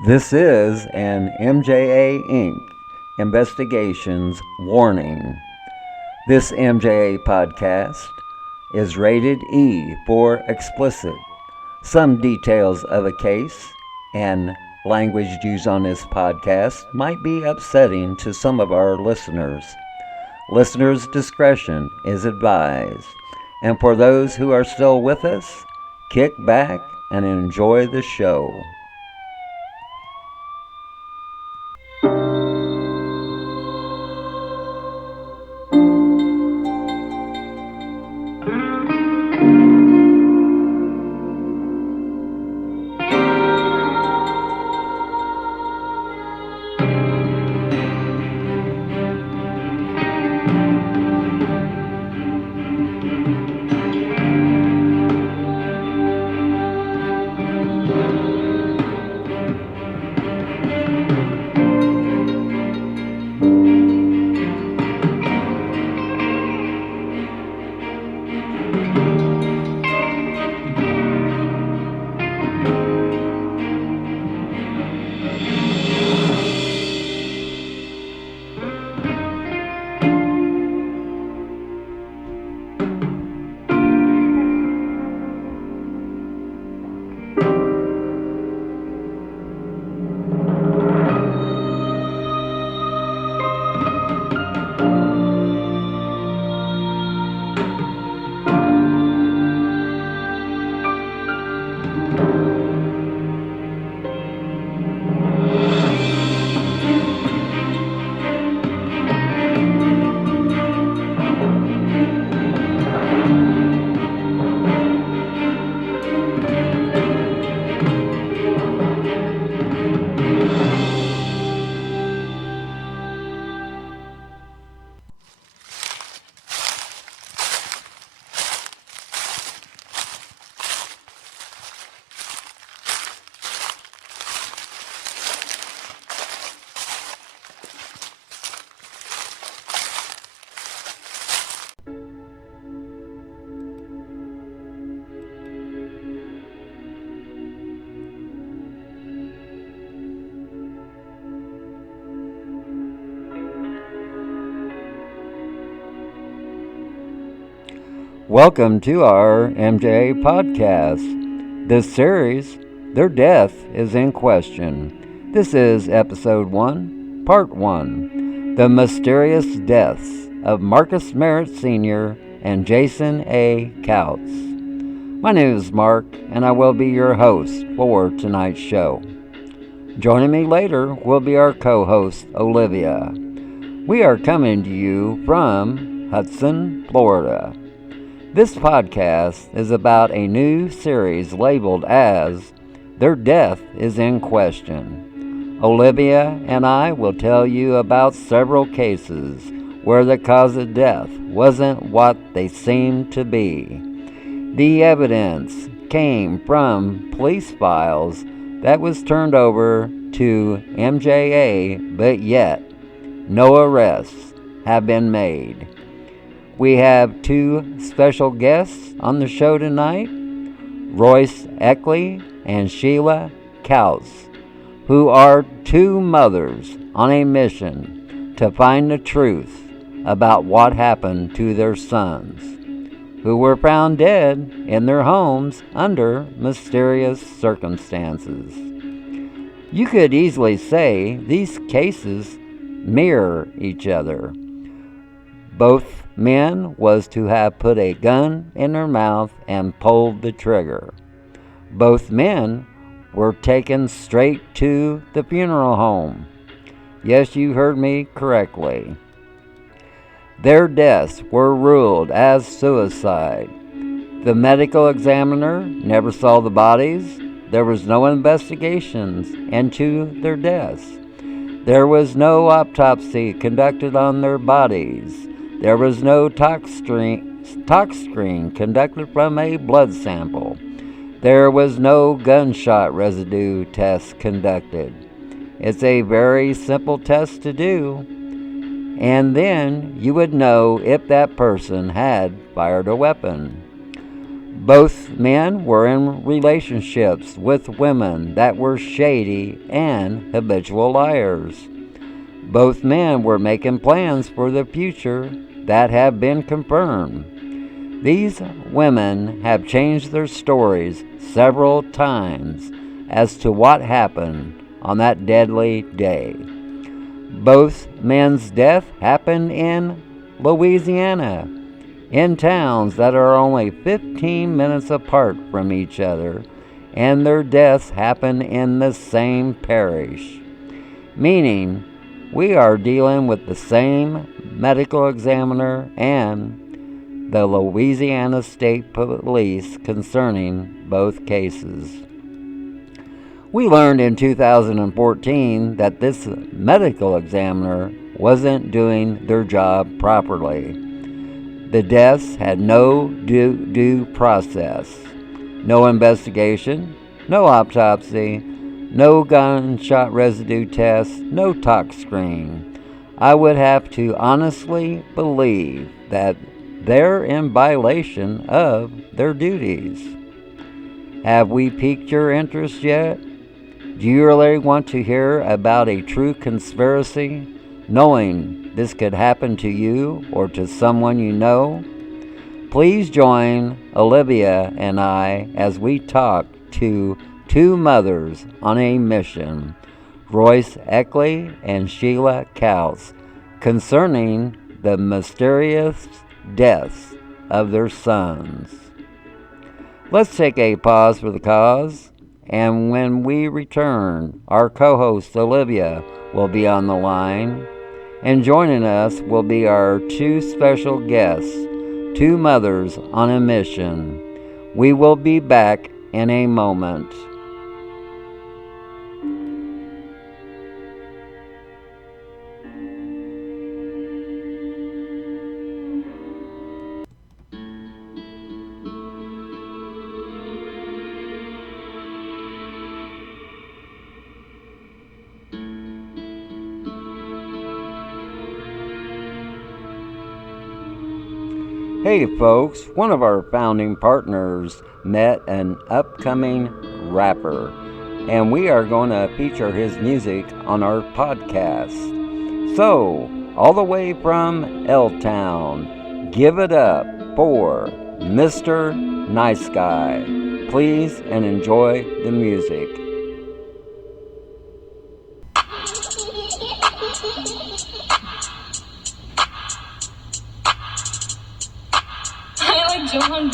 This is an MJA Inc. Investigations warning. This MJA podcast is rated E for explicit. Some details of a case and language used on this podcast might be upsetting to some of our listeners. Listeners' discretion is advised. And for those who are still with us, kick back and enjoy the show. Welcome to our MJA podcast. This series, Their Death is in Question. This is episode 1, part 1, The Mysterious Deaths of Marcus Merritt Sr. and Jason A. Kautz. My name is Mark, and I will be your host for tonight's show. Joining me later will be our co-host, Olivia. We are coming to you from Hudson, Florida. This podcast is about a new series labeled as Their Death is in Question. Olivia and I will tell you about several cases where the cause of death wasn't what they seemed to be. The evidence came from police files that was turned over to MJA, but yet no arrests have been made. We have two special guests on the show tonight, Royce Eckley and Sheila Kautz, who are two mothers on a mission to find the truth about what happened to their sons, who were found dead in their homes under mysterious circumstances. You could easily say these cases mirror each other. Both men was to have put a gun in their mouth and pulled the trigger. Both men were taken straight to the funeral home. Yes, you heard me correctly. Their deaths were ruled as suicide. The medical examiner never saw the bodies. There was no investigations into their deaths. There was no autopsy conducted on their bodies. There was no tox screen conducted from a blood sample. There was no gunshot residue test conducted. It's a very simple test to do, and then you would know if that person had fired a weapon. Both men were in relationships with women that were shady and habitual liars. Both men were making plans for the future that have been confirmed. These women have changed their stories several times as to what happened on that deadly day. Both men's death happened in Louisiana, in towns that are only 15 minutes apart from each other, and their deaths happened in the same parish, meaning we are dealing with the same medical examiner and the Louisiana State Police concerning both cases. We learned in 2014 that this medical examiner wasn't doing their job properly. The deaths had no due process, no investigation, no autopsy, no gunshot residue test, no tox screen. I would have to honestly believe that they're in violation of their duties. Have we piqued your interest yet? Do you really want to hear about a true conspiracy, knowing this could happen to you or to someone you know? Please join Olivia and I as we talk to two mothers on a mission, Royce Eckley and Sheila Kautz, concerning the mysterious deaths of their sons. Let's take a pause for the cause, and when we return, our co-host Olivia will be on the line, and joining us will be our two special guests, two mothers on a mission. We will be back in a moment. Hey folks, one of our founding partners met an upcoming rapper, and we are going to feature his music on our podcast. So, all the way from L-Town, give it up for Mr.Nice Guy. Please and enjoy the music.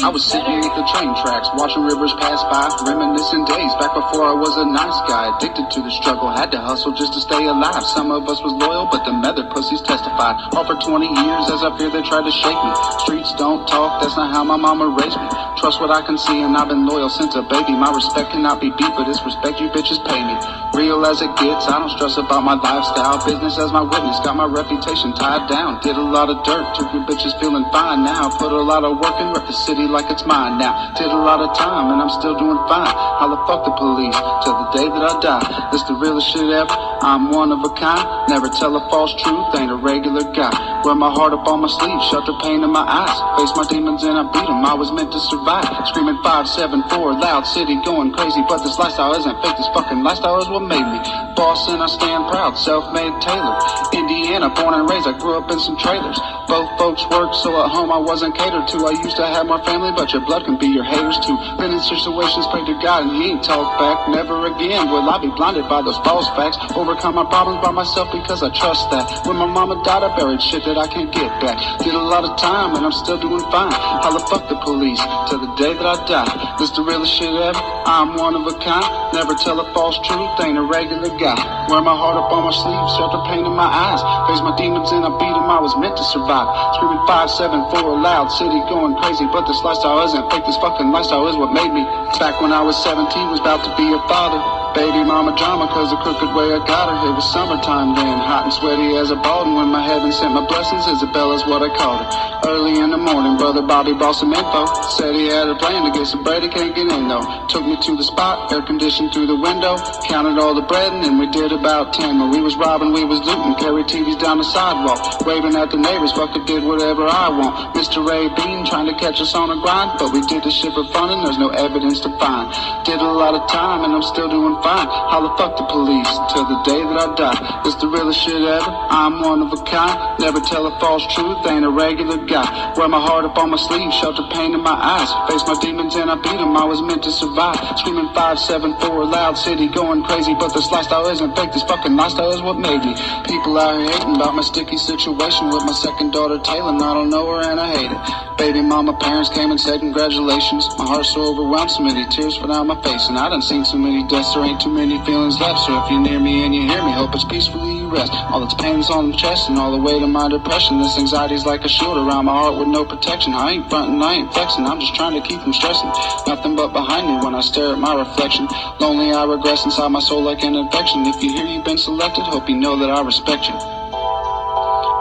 I was sitting at the train tracks, watching rivers pass by, reminiscing days back before I was a nice guy. Addicted to the struggle, had to hustle just to stay alive. Some of us was loyal, but the other pussies testified. All for 20 years as I fear they tried to shake me. Streets don't talk, that's not how my mama raised me. Trust what I can see, and I've been loyal since a baby. My respect cannot be beat, but it's respect you bitches pay me. Real as it gets, I don't stress about my lifestyle. Business as my witness, got my reputation tied down. Did a lot of dirt, took your bitches feeling fine now. Put a lot of work in, rep the city like it's mine now. Did a lot of time and I'm still doing fine. Holla fuck the police till the day that I die. This the realest shit ever, I'm one of a kind. Never tell a false truth, ain't a regular guy. Wear my heart up on my sleeve, shut the pain in my eyes. Face my demons and I beat them, I was meant to survive. Screaming 574, loud city going crazy. But this lifestyle isn't fake, this fucking lifestyle is what made me. Boss and I stand proud, self-made Taylor. Indiana, born and raised, I grew up in some trailers. Both folks worked, so at home I wasn't catered to. I used to have my family, but your blood can be your haters too. Been in situations, prayed to God, and he ain't talked back. Never again will I be blinded by those false facts. Overcome my problems by myself because I trust that. When my mama died, I buried shit that I can't get back. Did a lot of time, and I'm still doing fine. Holla fuck the police till the day that I die. This the realest shit ever, I'm one of a kind. Never tell a false truth, ain't a regular guy. Wear my heart up on my sleeve, shelter pain in my eyes. Face my demons and I beat them, I was meant to survive. Screaming 574, loud city going crazy. But this lifestyle isn't fake, this fucking lifestyle is what made me. Back when I was 17, was about to be a father. Baby mama drama, cause the crooked way I got her. It was summertime then, hot and sweaty as a Baldwin. When my heaven sent my blessings, Isabella's what I called her. Early in the morning, brother Bobby brought some info. Said he had a plan to get some bread, he can't get in though. Took me to the spot, air conditioned through the window. Counted all the bread and then we did about 10. When we was robbing, we was looting, carried TVs down the sidewalk. Waving at the neighbors, fucker did whatever I want. Mr. Ray Bean trying to catch us on a grind. But we did the shit for fun and there's no evidence to find. Did a lot of time and I'm still doing fine. Holla fuck the police till the day that I die. It's the realest shit ever, I'm one of a kind. Never tell a false truth, ain't a regular guy. Wear my heart up on my sleeve, shelter pain in my eyes. Face my demons and I beat them, I was meant to survive. Screaming 574, loud city going crazy. But this lifestyle isn't fake, this fucking lifestyle is what made me. People out here hating about my sticky situation with my second daughter Taylor, and I don't know her and I hate it. Baby mama parents came and said congratulations. My heart's so overwhelmed, so many tears fall down my face. And I done seen so many deaths, there ain't too many feelings left. So if you're near me and you hear me, hope it's peacefully you rest. All that's pain's on the chest and all the weight of my depression. This anxiety's like a shield around my heart with no protection. I ain't frontin', I ain't flexing, I'm just trying to keep from stressing. Nothing but behind me when I stare at my reflection. Lonely I regress inside my soul like an infection. If you hear you've been selected, hope you know that I respect you.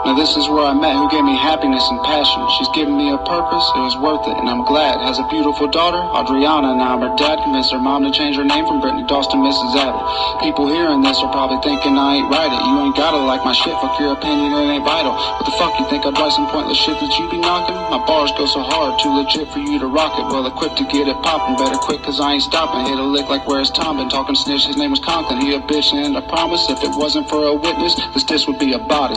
Now this is where I met who gave me happiness and passion. She's given me a purpose, it was worth it, and I'm glad. Has a beautiful daughter, Adriana, now I'm her dad. Convinced her mom to change her name from Brittany Dawes to Mrs. Abbott. People hearing this are probably thinking I ain't right it. You ain't gotta like my shit, fuck your opinion, it ain't vital. What the fuck, you think I'd write some pointless shit that you be knocking? My bars go so hard, too legit for you to rock it. Well equipped to get it poppin', better quick cause I ain't stopping. Hit a lick like where's Tom, been talking snitch, his name was Conklin. He a bitch and I promise if it wasn't for a witness, this disc would be a body.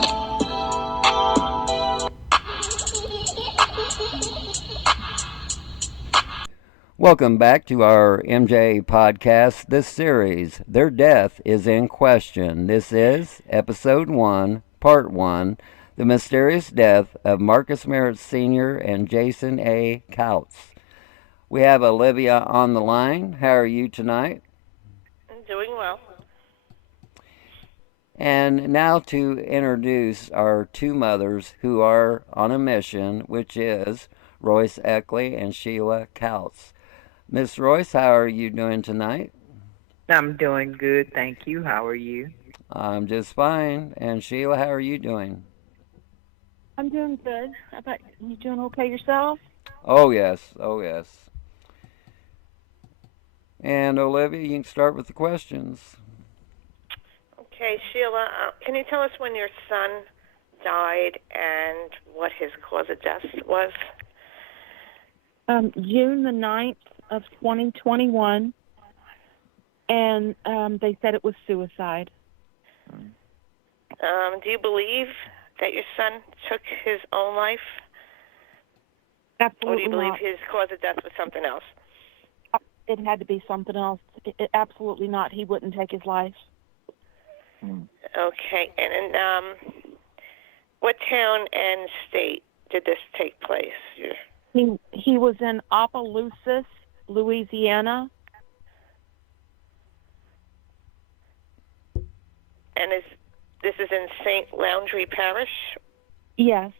Welcome back to our MJ podcast, this series, Their Death is in Question. This is Episode 1, Part 1, The Mysterious Death of Marcus Merritt Sr. and Jason A. Kautz. We have Olivia on the line. How are you tonight? I'm doing well. And now to introduce our two mothers who are on a mission, which is Royce Eckley and Sheila Kautz. Miss Royce, how are you doing tonight? I'm doing good, thank you. How are you? I'm just fine. And Sheila, how are you doing? I'm doing good. How about you doing okay yourself? Oh, yes. Oh, yes. And Olivia, you can start with the questions. Okay, Sheila, can you tell us when your son died and what his cause of death was? June the 9th of 2021, and they said it was suicide. Do you believe that your son took his own life? Absolutely or do you believe not. his cause of death was something else? It had to be something else. Absolutely not. He wouldn't take his life. Okay, and what town and state did this take place? He was in Opelousas, Louisiana. And this is in St. Laundry Parish? Yes.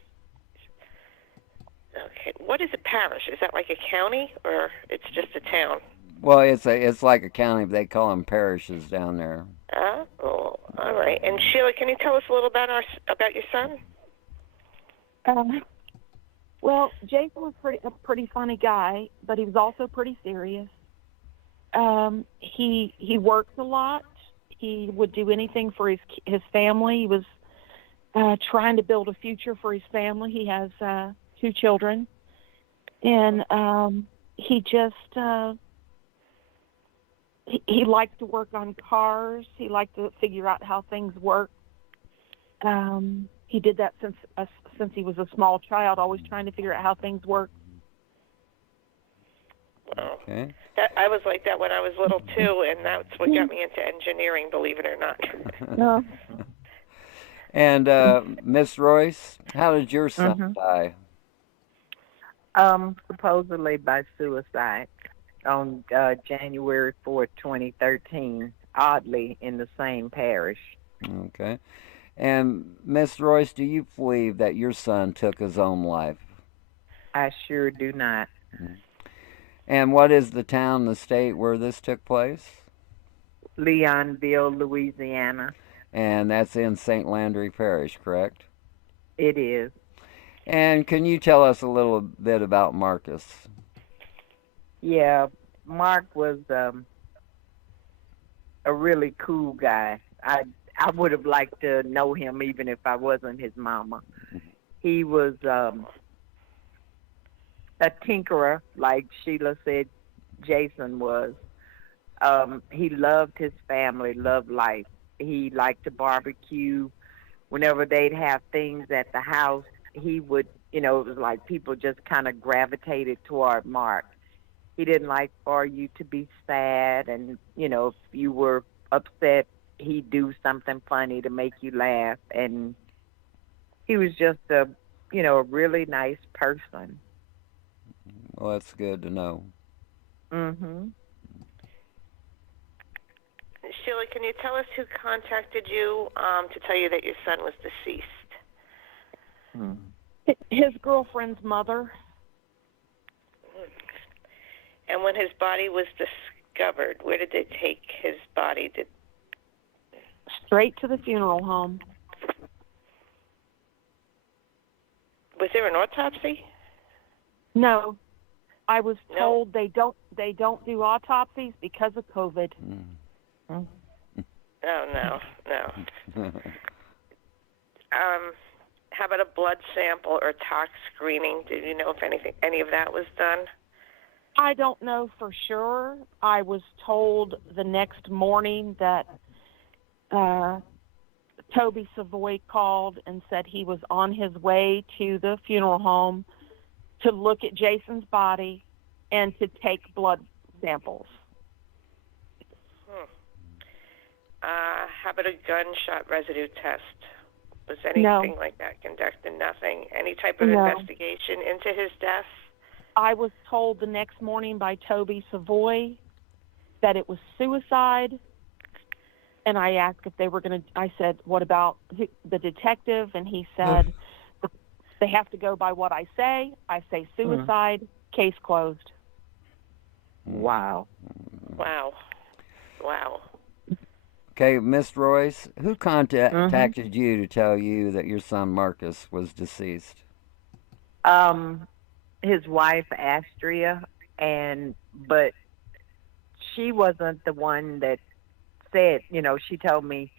Okay. What is a parish? Is that like a county or it's just a town? Well, it's like a county, but they call them parishes down there. Oh, all right. And Sheila, can you tell us a little about your son? Well, Jason was a pretty funny guy, but he was also pretty serious. He worked a lot. He would do anything for his family. He was trying to build a future for his family. He has 2 children, and he just he liked to work on cars. He liked to figure out how things work. He did that since he was a small child, always trying to figure out how things work. Wow. Okay. I was like that when I was little too, and that's what got me into engineering, believe it or not. No. And Miss Royce, how did your son die? Supposedly by suicide on January 4th, 2013, oddly in the same parish. Okay. And Miss Royce, do you believe that your son took his own life? I sure do not. And what is the town, the state where this took place? Leonville, Louisiana. And that's in St. Landry Parish, correct? It is. And can you tell us a little bit about Marcus? Yeah, Mark was a really cool guy. I would have liked to know him even if I wasn't his mama. He was a tinkerer, like Sheila said Jason was. He loved his family, loved life. He liked to barbecue. Whenever they'd have things at the house, he would, it was like people just kind of gravitated toward Mark. He didn't like for you to be sad, and, if you were upset, he'd do something funny to make you laugh. And he was just a really nice person. Well, that's good to know. Mhm. Sheila, can you tell us who contacted you to tell you that your son was deceased? His girlfriend's mother. And when his body was discovered, where did they take his body? Straight to the funeral home. Was there an autopsy? No, I was told they don't do autopsies because of COVID. Oh, no. How about a blood sample or tox screening? Did you know if any of that was done? I don't know for sure. I was told the next morning that Toby Savoy called and said he was on his way to the funeral home to look at Jason's body and to take blood samples. How about a gunshot residue test? Was anything like that conducted? Nothing? Any type of investigation into his death? I was told the next morning by Toby Savoy that it was suicide, and I asked if they were going to, I said, what about the detective? And he said, they have to go by what I say. I say suicide, case closed. Wow. Okay, Miss Royce, who contacted you to tell you that your son Marcus was deceased? His wife Astria, but she wasn't the one that said, she told me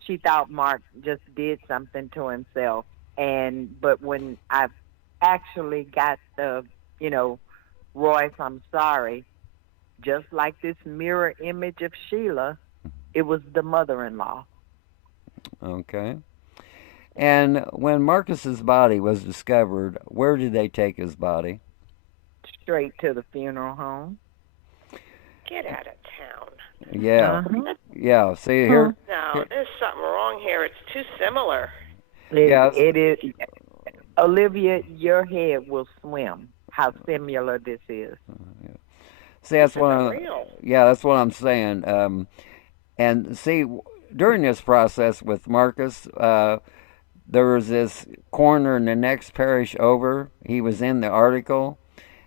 she thought Mark just did something to himself. But when I actually got the, Royce, I'm sorry, just like this mirror image of Sheila, it was the mother-in-law. Okay. And when Marcus's body was discovered, where did they take his body? Straight to the funeral home. Get out of town. Yeah. Yeah. See here. No, there's something wrong here. It's too similar. It is. Olivia, your head will swim. How similar this is. See, that's what that's what I'm saying. And see, during this process with Marcus, there was this coroner in the next parish over. He was in the article,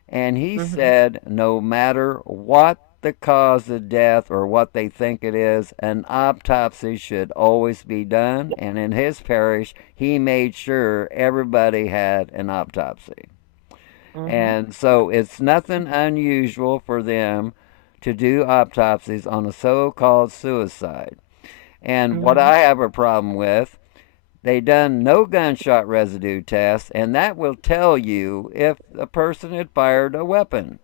and he said no matter what the cause of death or what they think it is, an autopsy should always be done. And in his parish, he made sure everybody had an autopsy. And so it's nothing unusual for them to do autopsies on a so-called suicide. And what I have a problem with, they done no gunshot residue test, and that will tell you if a person had fired a weapon.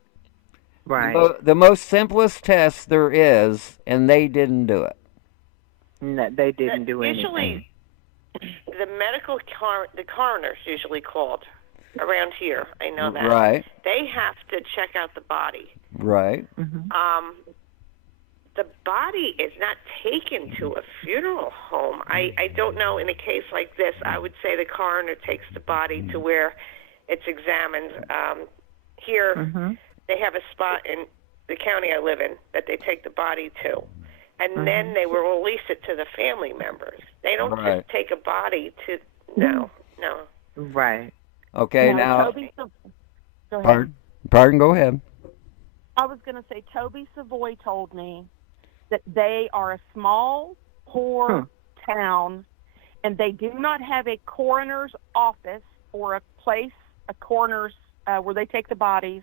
Right. The most simplest test there is, and they didn't do it. No, they didn't do anything. Usually, the coroner's usually called around here. I know that. Right. They have to check out the body. Right. The body is not taken to a funeral home. I don't know, in a case like this, I would say the coroner takes the body to where it's examined. Here, they have a spot in the county I live in that they take the body to, and then they will release it to the family members. They don't just take a body to, no. Right. Okay, now. Go ahead. Pardon, go ahead. I was going to say, Toby Savoy told me that they are a small, poor town, and they do not have a coroner's office or a place, a coroner's where they take the bodies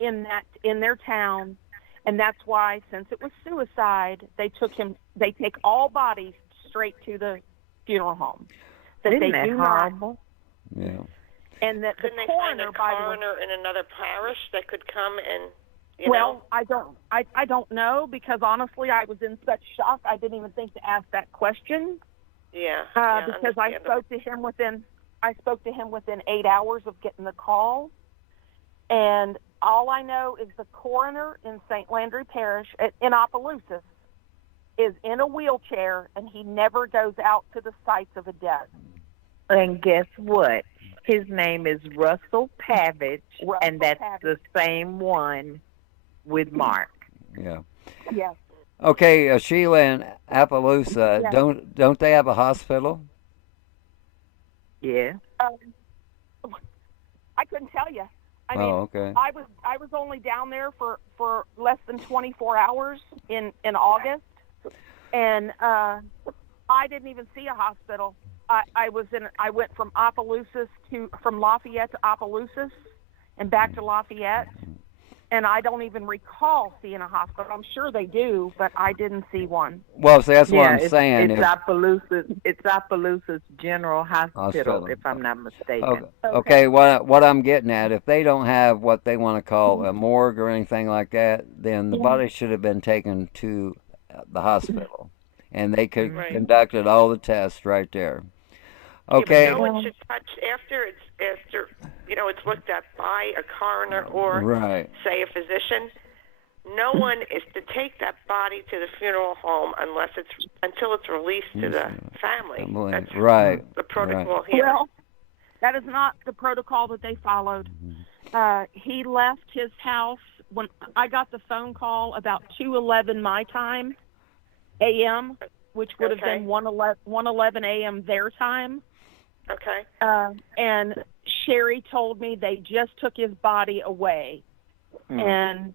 in their town, and that's why, since it was suicide, they take all bodies straight to the funeral home. That Isn't they that do horrible? Yeah. And that Couldn't the they find coroner, a by the way, coroner in another parish that could come and, well, I don't know, because honestly, I was in such shock, I didn't even think to ask that question. Yeah. Because I spoke to him within 8 hours of getting the call, and all I know is the coroner in St. Landry Parish in Opelousas is in a wheelchair, and he never goes out to the sites of a death. And guess what? His name is Russell Pavich, and that's the same one with Mark. Yeah. Yes. Okay, Sheila and Appaloosa, don't they have a hospital? Yeah. I couldn't tell you. I mean, okay. I was only down there for less than 24 hours in August, and I didn't even see a hospital. I went from Lafayette to Opelousas and back to Lafayette, and I don't even recall seeing a hospital. I'm sure they do, but I didn't see one. Well, see, that's what I'm saying. It's Opelousas General Hospital, if I'm not mistaken. Okay, what I'm getting at, if they don't have what they want to call a morgue or anything like that, then the body should have been taken to the hospital, and they could conducted all the tests right there. Okay. Yeah, but no one should touch after it's looked at by a coroner or say a physician. No one is to take that body to the funeral home until it's released to the family. That's the protocol here. Well, that is not the protocol that they followed. He left his house when I got the phone call about 2:11 my time, a.m., which would have been 1:11 a.m. their time. Okay. And Sherry told me they just took his body away, and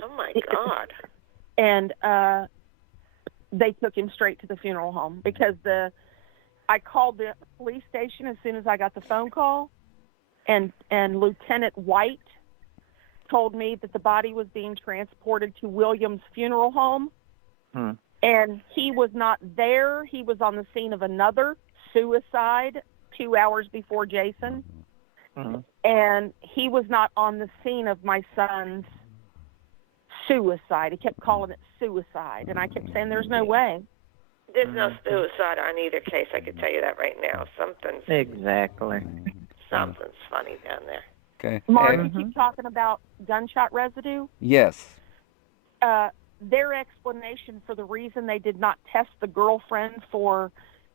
oh my God! And they took him straight to the funeral home because I called the police station as soon as I got the phone call, and Lieutenant White told me that the body was being transported to Williams Funeral Home, and he was not there. He was on the scene of another suicide 2 hours before Jason, and he was not on the scene of my son's suicide. He kept calling it suicide, and I kept saying there's no way. There's no suicide on either case. I can tell you that right now. Something's funny down there. Okay. Mark, you keep talking about gunshot residue. Yes. Their explanation for the reason they did not test the girlfriend for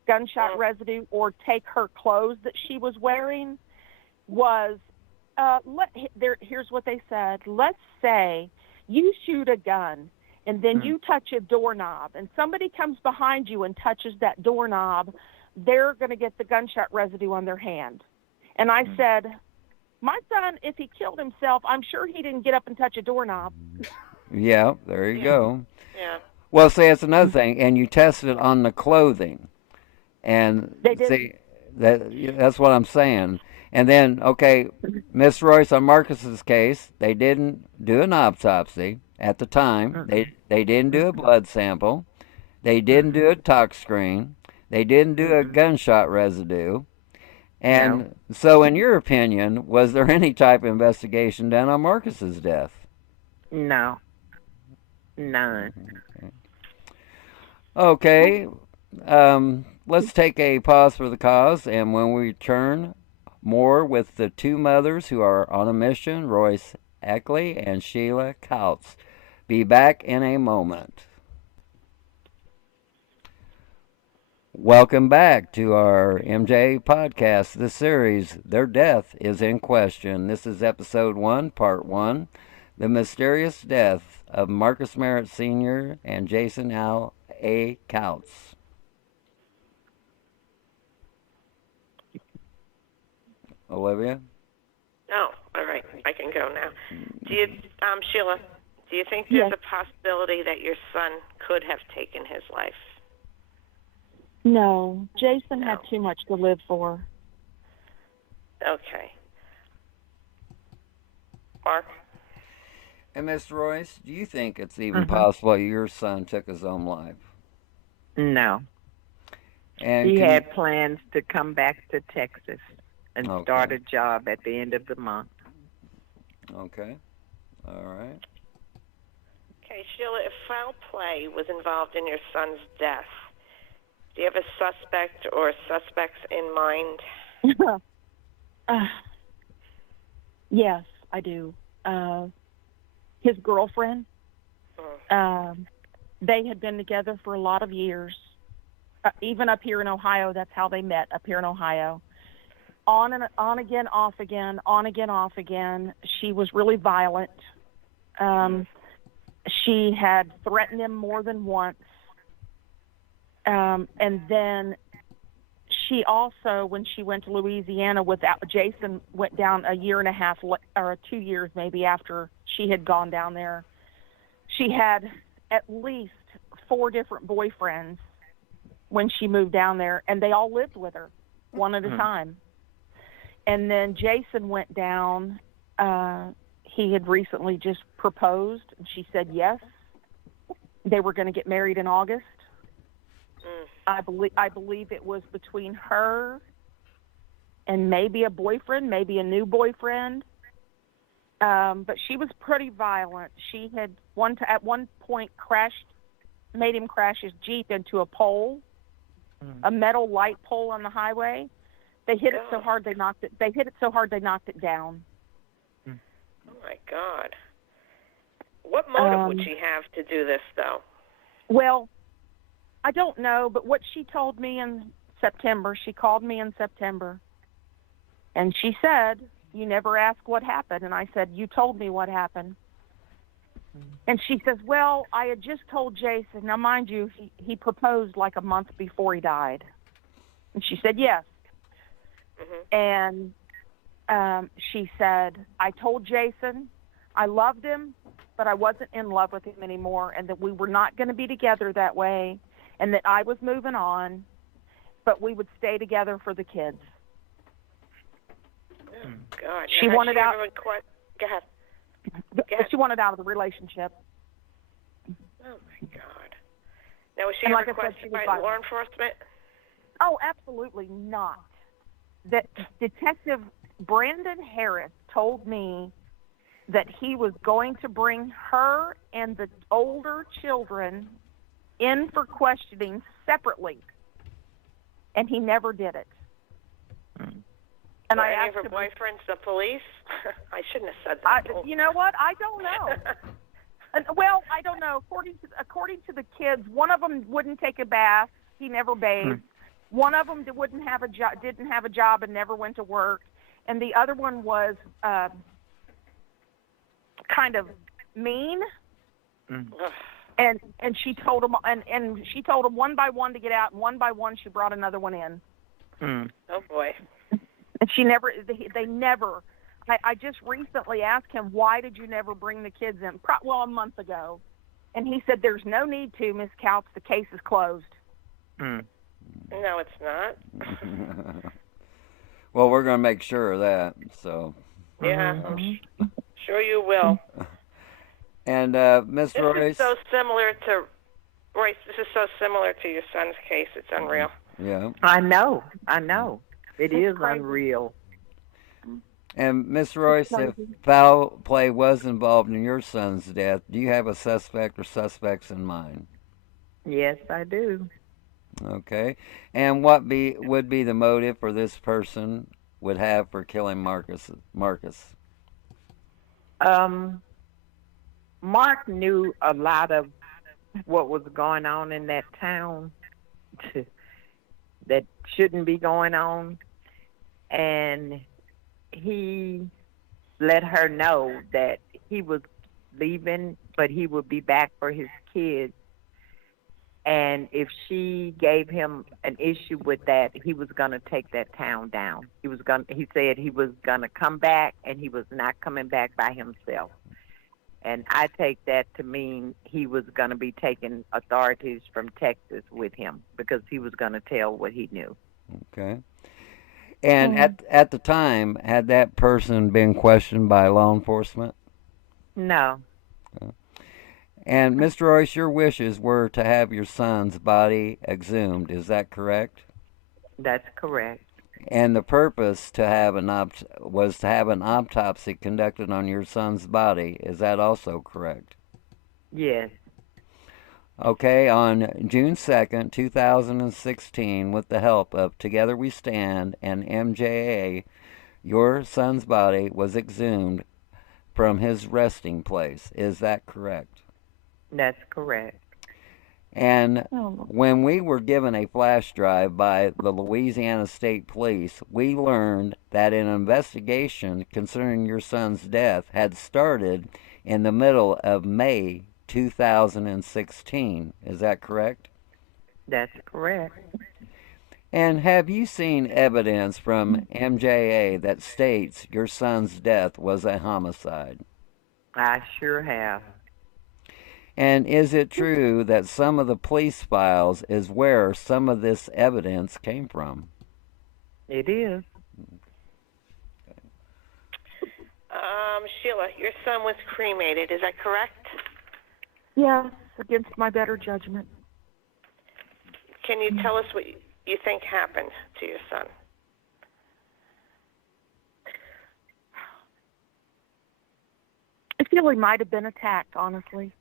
gunshot residue or take her clothes that she was wearing was, here's what they said. Let's say you shoot a gun and then you touch a doorknob and somebody comes behind you and touches that doorknob, they're going to get the gunshot residue on their hand. And I said, my son, if he killed himself, I'm sure he didn't get up and touch a doorknob. Yeah, there you go. Yeah. Well, see, that's another thing, and you tested it on the clothing. And see, that's what I'm saying. And then, okay, Miss Royce, on Marcus's case, they didn't do an autopsy at the time. They didn't do a blood sample. They didn't do a tox screen. They didn't do a gunshot residue. And so, in your opinion, was there any type of investigation done on Marcus's death? No. None. Okay. Let's take a pause for the cause, and when we return, more with the two mothers who are on a mission, Royce Eckley and Sheila Kautz. Be back in a moment. Welcome back to our MJ podcast, the series, Their Death is in Question. This is episode 1, part 1, The Mysterious Death of Marcus Merritt Sr. and Jason Al A. Kautz. Olivia? Oh, all right. I can go now. Sheila, Do you think there's Yes. a possibility that your son could have taken his life? No, Jason had No. too much to live for. Okay. Mark? And Miss Royce, do you think it's even possible your son took his own life? No. And He had plans to come back to Texas and Okay. start a job at the end of the month. Okay. All right. Okay, Sheila, if foul play was involved in your son's death, do you have a suspect or suspects in mind? Yes, I do. His girlfriend, they had been together for a lot of years. Even up here in Ohio, that's how they met, up here in Ohio. On again, off again, on again, off again. She was really violent. She had threatened him more than once. And then she also, when she went to Louisiana without Jason, went down a year and a half or 2 years maybe after she had gone down there. She had at least 4 different boyfriends when she moved down there, and they all lived with her one at a time. And then Jason went down. He had recently just proposed, and she said yes. They were going to get married in August. I believe it was between her and maybe a boyfriend, maybe a new boyfriend. But she was pretty violent. She had at one point made him crash his Jeep into a pole, a metal light pole on the highway. They hit it so hard they knocked it. They hit it so hard they knocked it down. Oh my God! What motive would she have to do this, though? Well, I don't know, but what she told me in September, she called me in September, and she said, "You never asked what happened." And I said, "You told me what happened." And she says, "Well, I had just told Jason." Now, mind you, he proposed like a month before he died. And she said, "Yes." And she said, "I told Jason I loved him, but I wasn't in love with him anymore, and that we were not going to be together that way, and that I was moving on, but we would stay together for the kids." Oh, God. She wanted out. Go ahead. She wanted out of the relationship. Oh, my God. Now, was she And ever like I said, she questioned was by violent. law enforcement? Oh, absolutely not. That Detective Brandon Harris told me that he was going to bring her and the older children in for questioning separately, and he never did it. And Were I any asked of her him, boyfriends the police? I shouldn't have said that. you know what? I don't know. Well, I don't know. According to the kids, one of them wouldn't take a bath. He never bathed. One of them didn't have a job and never went to work, and the other one was kind of mean. And she told them and she told them one by one to get out, and one by one she brought another one in. Oh boy. And they never. I just recently asked him, "Why did you never bring the kids in?" Well, a month ago, and he said, "There's no need to, Miss Kautz. The case is closed." No, it's not. Well, we're going to make sure of that. So. Yeah, I'm sure you will. And Miss Royce. This is so similar to Royce. This is so similar to your son's case. It's unreal. Yeah. I know. It is unreal. And Miss Royce, if foul play was involved in your son's death, do you have a suspect or suspects in mind? Yes, I do. Okay. And what would be the motive for this person would have for killing Marcus? Mark knew a lot of what was going on in that town that shouldn't be going on, and he let her know that he was leaving, but he would be back for his kids. And if she gave him an issue with that, he was going to take that town down. He said he was going to come back, and he was not coming back by himself. And I take that to mean he was going to be taking authorities from Texas with him because he was going to tell what he knew. Okay. And at the time, had that person been questioned by law enforcement? No. Okay. And Mr. Royce, your wishes were to have your son's body exhumed. Is that correct? That's correct. And the purpose to have was to have an autopsy conducted on your son's body. Is that also correct? Yes. Okay, on June 2nd, 2016, with the help of Together We Stand and MJA, your son's body was exhumed from his resting place. Is that correct? That's correct. And when we were given a flash drive by the Louisiana State Police, we learned that an investigation concerning your son's death had started in the middle of May 2016. Is that correct? That's correct. And have you seen evidence from MJA that states your son's death was a homicide? I sure have. And is it true that some of the police files is where some of this evidence came from? It is. Sheila, your son was cremated. Is that correct? Yes, against my better judgment. Can you tell us what you think happened to your son? I feel he might have been attacked, honestly.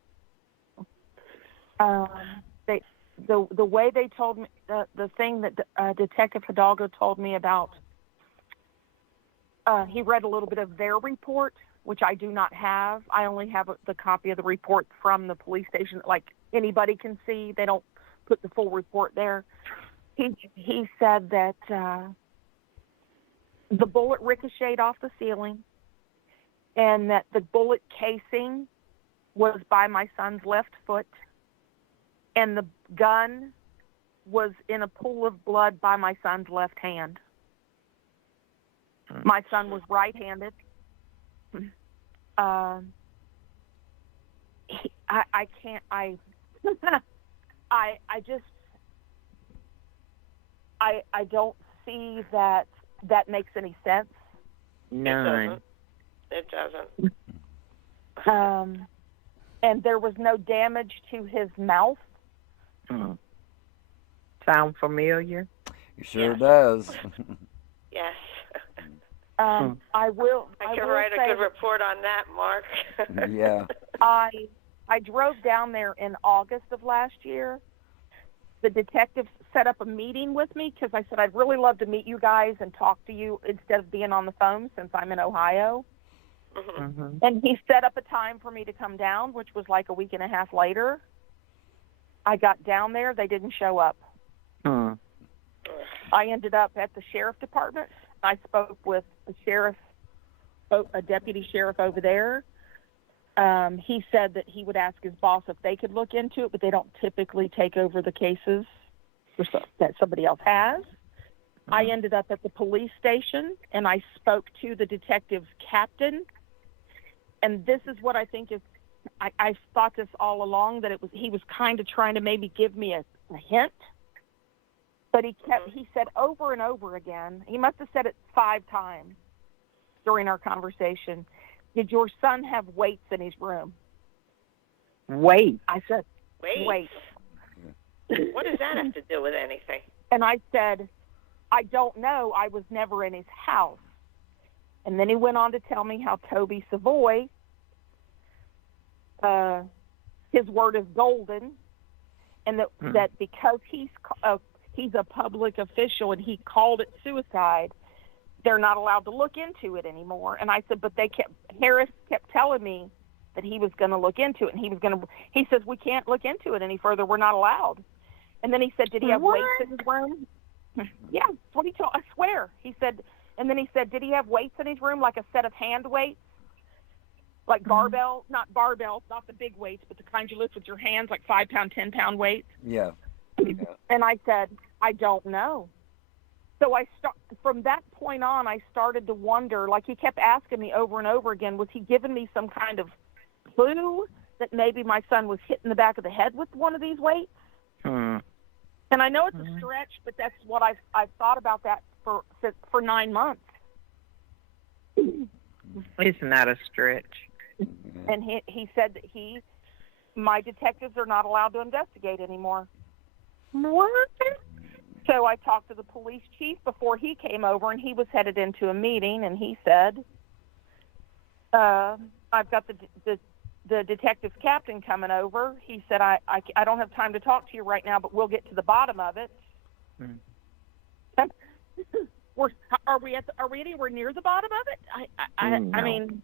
The way they told me, the thing that Detective Hidalgo told me about, he read a little bit of their report, which I do not have. I only have the copy of the report from the police station, like anybody can see. They don't put the full report there. He said that the bullet ricocheted off the ceiling, and that the bullet casing was by my son's left foot, and the gun was in a pool of blood by my son's left hand. My son was right-handed. I can't. I don't see that makes any sense. None. It doesn't. And there was no damage to his mouth. Sound familiar? It sure does. Yes. I can write a good report on that, Mark. Yeah. I drove down there in August of last year. The detective set up a meeting with me because I said I'd really love to meet you guys and talk to you instead of being on the phone since I'm in Ohio. Mm-hmm. And he set up a time for me to come down, which was like a week and a half later. I got down there. They didn't show up. I ended up at the sheriff department. I spoke with the sheriff, a deputy sheriff over there. He said that he would ask his boss if they could look into it, but they don't typically take over the cases that somebody else has. I ended up at the police station, and I spoke to the detective captain. And this is what I think is, I thought this all along, that he was kind of trying to maybe give me a hint. But he said over and over again, he must have said it 5 times during our conversation, did your son have weights in his room? Weights? I said, weights. What does that have to do with anything? And I said, I don't know. I was never in his house. And then he went on to tell me how Toby Savoy, his word is golden, and that because he's a public official and he called it suicide, they're not allowed to look into it anymore. And I said, but Harris kept telling me that he was going to look into it, and he says, we can't look into it any further. We're not allowed. And then he said, did he have weights in his room? Yeah, that's what he told. I swear. He said, and then he said, did he have weights in his room, like a set of hand weights? Like barbell, not barbells, not the big weights, but the kind you lift with your hands, like 5-pound, 10-pound weights. Yeah. And I said, I don't know. So from that point on, I started to wonder, like he kept asking me over and over again, was he giving me some kind of clue that maybe my son was hit in the back of the head with one of these weights. And I know it's a stretch, but that's what I've thought about that for 9 months. It's not a stretch. And he said that my detectives are not allowed to investigate anymore. What? So I talked to the police chief before he came over, and he was headed into a meeting, and he said, I've got the detective captain coming over. He said, I don't have time to talk to you right now, but we'll get to the bottom of it. Are we anywhere near the bottom of it? I mean,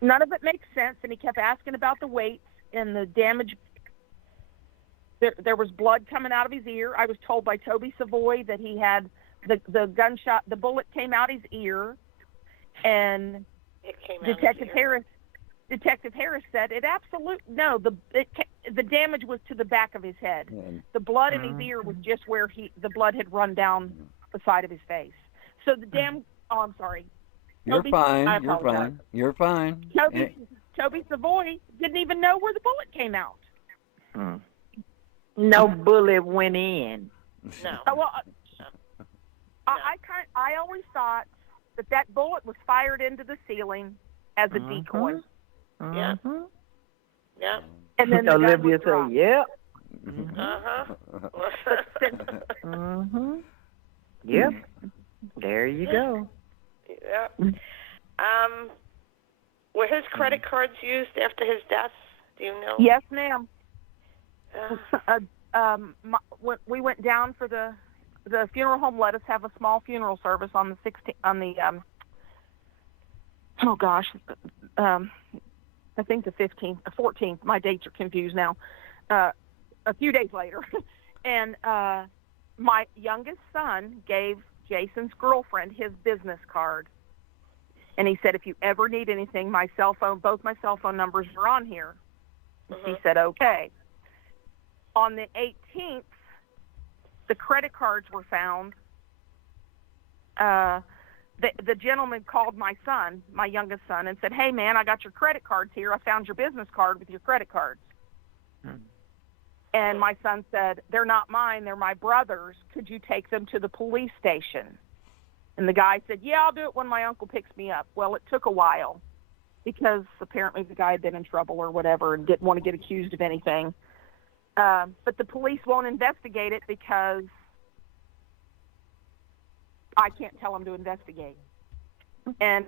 none of it makes sense. And he kept asking about the weights and the damage. There was blood coming out of his ear. I was told by Toby Savoy that he had the gunshot. The bullet came out his ear, and Detective Harris said it absolutely no. The damage was to the back of his head. The blood in his ear was just where the blood had run down the side of his face. So oh, I'm sorry. You're Toby, fine. You're fine. Toby Savoy didn't even know where the bullet came out. No bullet went in. No. Well, I always thought that bullet was fired into the ceiling as a decoy. Yeah. Yeah. And then Olivia said, "Yep." Yep. There you go. Yeah. Were his credit cards used after his death? Do you know? Yes, ma'am. We went down for the funeral home. Let us have a small funeral service on the 16th. On the I think the 15th, 14th. My dates are confused now. A few days later, and my youngest son gave Jason's girlfriend his business card, and he said, "If you ever need anything, both my cell phone numbers are on here." She said, "Okay." On the 18th, the credit cards were found. The gentleman called my son, my youngest son, and said, "Hey, man, I got your credit cards here. I found your business card with your credit cards." And my son said, "They're not mine. They're my brother's. Could you take them to the police station?" And the guy said, "Yeah, I'll do it when my uncle picks me up." Well, it took a while because apparently the guy had been in trouble or whatever and didn't want to get accused of anything. But the police won't investigate it because I can't tell them to investigate. And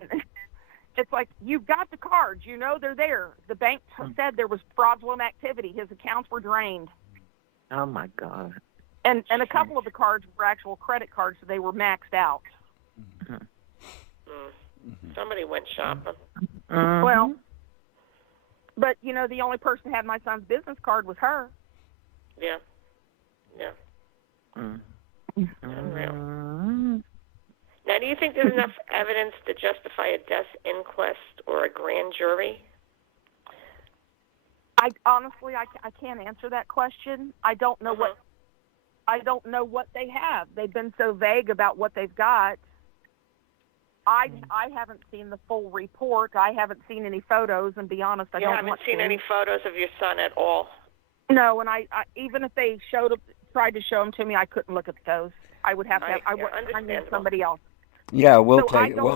it's like, you've got the cards. You know they're there. The bank said there was fraudulent activity. His accounts were drained. Oh, my God. And a couple of the cards were actual credit cards, so they were maxed out. Somebody went shopping. Well, but, the only person who had my son's business card was her. Yeah. Unreal. Now, do you think there's enough evidence to justify a death inquest or a grand jury? I honestly can't answer that question. I don't know what they have. They've been so vague about what they've got. I haven't seen the full report. I haven't seen any photos, and be honest, I don't want to. You haven't seen any photos of your son at all? No, and I even if they tried to show them to me, I couldn't look at those. I would have to have. I need somebody else. Yeah, we'll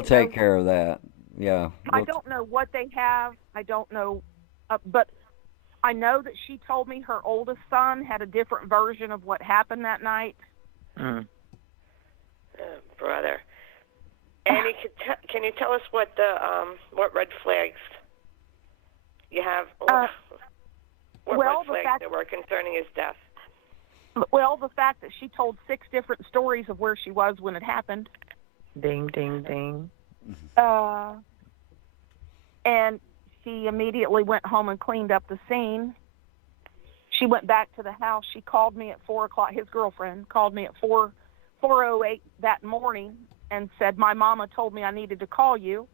take care of that. Yeah. I don't know what they have. I don't know, but I know that she told me her oldest son had a different version of what happened that night. Brother. And can you tell us what red flags you have? What red flags there were concerning his death? Well, the fact that she told 6 different stories of where she was when it happened. Ding, ding, ding. And she immediately went home and cleaned up the scene. She went back to the house. She called me at 4 o'clock. His girlfriend called me at 4:08 that morning and said, "My mama told me I needed to call you."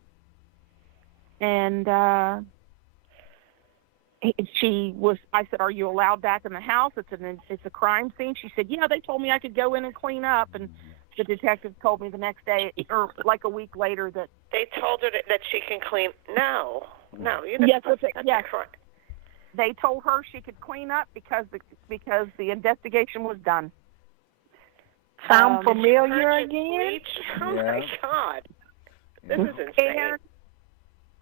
And I said, "Are you allowed back in the house? It's a crime scene." She said, "Yeah, they told me I could go in and clean up." And the detective told me the next day, or like a week later, that they told her that she can clean. No. No, you're not Yes, supposed to yes. touch a crime. They told her she could clean up because the investigation was done. Sound Did she familiar purchase again? bleach? Oh my God, this is insane.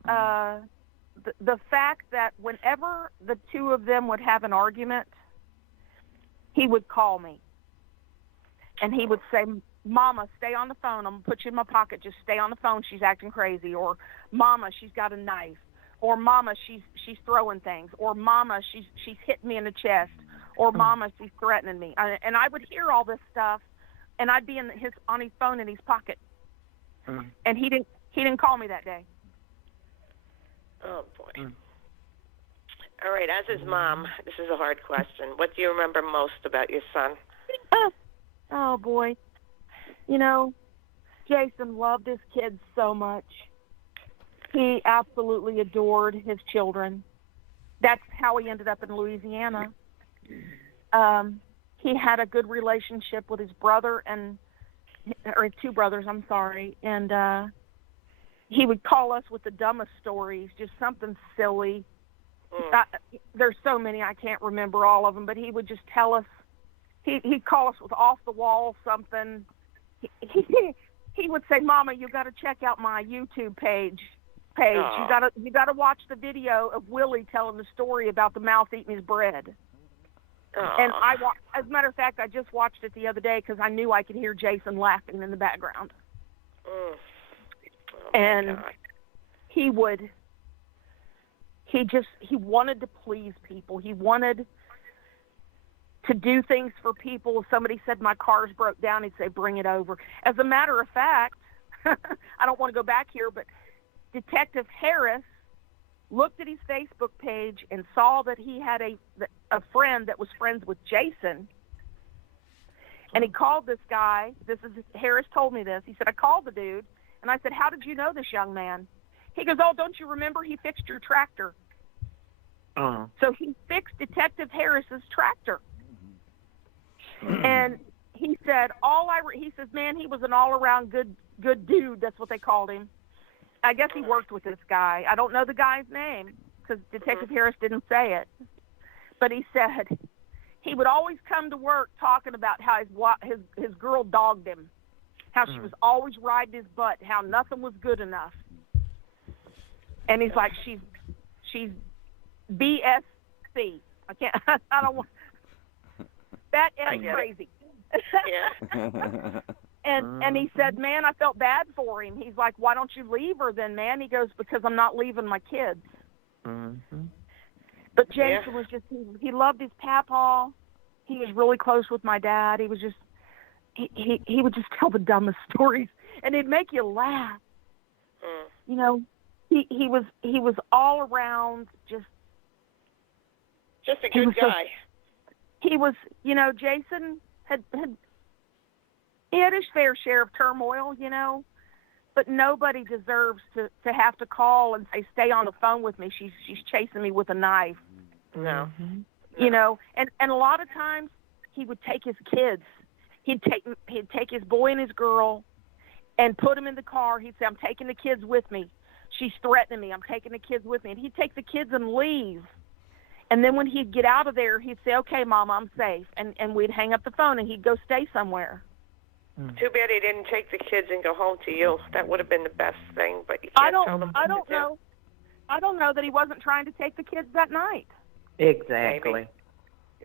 And the fact that whenever the two of them would have an argument, he would call me, and he would say, "Mama, stay on the phone. I'm gonna put you in my pocket. Just stay on the phone. She's acting crazy." Or, "Mama, she's got a knife." Or, "Mama, she's throwing things." Or, "Mama, she's hitting me in the chest." Or, "Mama, she's threatening me." And I would hear all this stuff, and I'd be on his phone in his pocket. And he didn't call me that day. Oh boy. All right, as his mom, this is a hard question. What do you remember most about your son? Oh boy. You know, Jason loved his kids so much. He absolutely adored his children. That's how he ended up in Louisiana. He had a good relationship with his brother or two brothers, I'm sorry. And he would call us with the dumbest stories, just something silly. There's so many, I can't remember all of them, but he would just tell us, he'd call us with off the wall something. He would say, "Mama, you got to check out my YouTube page. You got to watch the video of Willie telling the story about the mouse eating his bread." And as a matter of fact, I just watched it the other day because I knew I could hear Jason laughing in the background. And he wanted to please people. He wanted to do things for people. If somebody said my car's broke down, he'd say, "Bring it over." As a matter of fact, I don't want to go back here, but Detective Harris looked at his Facebook page and saw that he had a friend that was friends with Jason. And he called this guy. Harris told me this. He said, "I called the dude, and I said, 'How did you know this young man?' He goes, 'Oh, don't you remember he fixed your tractor?'" So he fixed Detective Harris's tractor. And he said, he says, "Man, he was an all-around good dude." That's what they called him. I guess he worked with this guy. I don't know the guy's name because Detective Harris didn't say it. But he said he would always come to work talking about how his girl dogged him, how she was always riding his butt, how nothing was good enough. And he's like, she's BSC. I don't want that is crazy. Yeah. And he said, "Man, I felt bad for him." He's like, "Why don't you leave her then, man?" He goes, "Because I'm not leaving my kids." But Jason was just, he loved his papaw. He was really close with my dad. He was just, he would just tell the dumbest stories, and it'd make you laugh. You know, he was all around just a good guy. He was, you know, Jason he had his fair share of turmoil, you know, but nobody deserves to have to call and say, "Stay on the phone with me. She's chasing me with a knife." No. You know, and a lot of times he would take his kids. He'd take his boy and his girl and put them in the car. He'd say, "I'm taking the kids with me. She's threatening me. I'm taking the kids with me." And he'd take the kids and leave. And then when he'd get out of there, he'd say, "Okay, Mama, I'm safe." And we'd hang up the phone and he'd go stay somewhere. Too bad he didn't take the kids and go home to you. That would have been the best thing, but you can't tell them what to do. I don't know that he wasn't trying to take the kids that night. Exactly.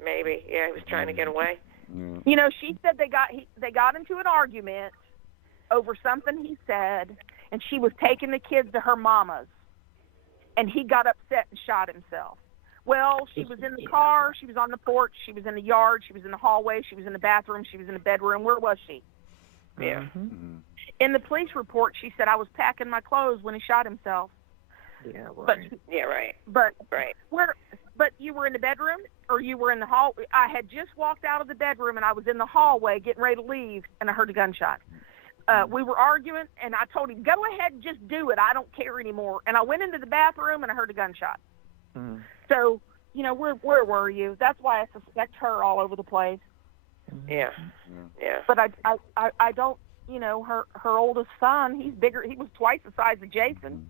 Maybe. Yeah, he was trying to get away. You know, she said they got into an argument over something he said, and she was taking the kids to her mama's, and he got upset and shot himself. Well, she was in the car, she was on the porch, she was in the yard, she was in the hallway, she was in the bathroom, she was in the bedroom. Where was she? Yeah. In the police report, she said, "I was packing my clothes when he shot himself." Yeah, right. But Right. But you were in the bedroom, or you were in the hall? I had just walked out of the bedroom, and I was in the hallway getting ready to leave, and I heard a gunshot. We were arguing, and I told him, "Go ahead and just do it. I don't care anymore." And I went into the bathroom, and I heard a gunshot. So, you know, where were you? That's why I suspect her all over the place. Yeah. But I don't, you know, her oldest son, he's bigger. He was twice the size of Jason.